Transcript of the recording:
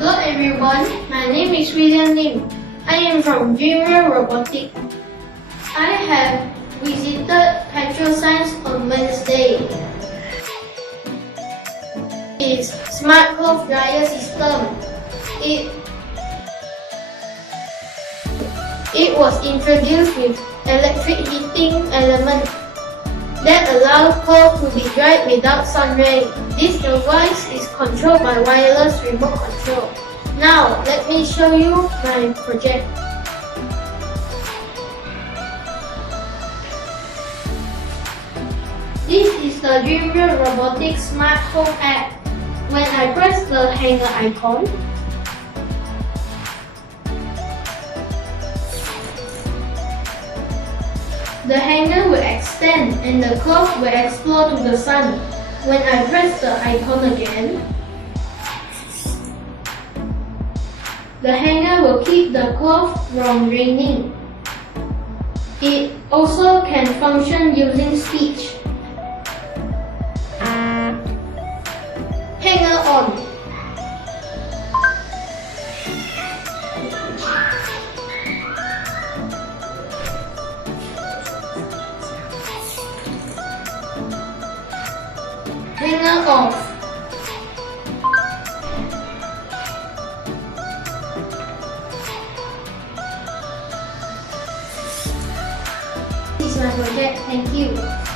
Hello everyone, my name is William Lim. I am from Dream World Robotics. I have visited Petrosains on Wednesday. It's smart cloth dryer system. It was introduced with electric heating element that allows clothes to be dried without sun rays. This device is controlled by wireless remote control. Now, let me show you my project. This is the Dream World Robotics Smart Home app. When I press the hanger icon, the hanger will extend and the cloth will explode to the sun. When I press the icon again, the hanger will keep the cloth from raining. It also can function using speech. Hanger on. Hanger off. This is my project. Thank you.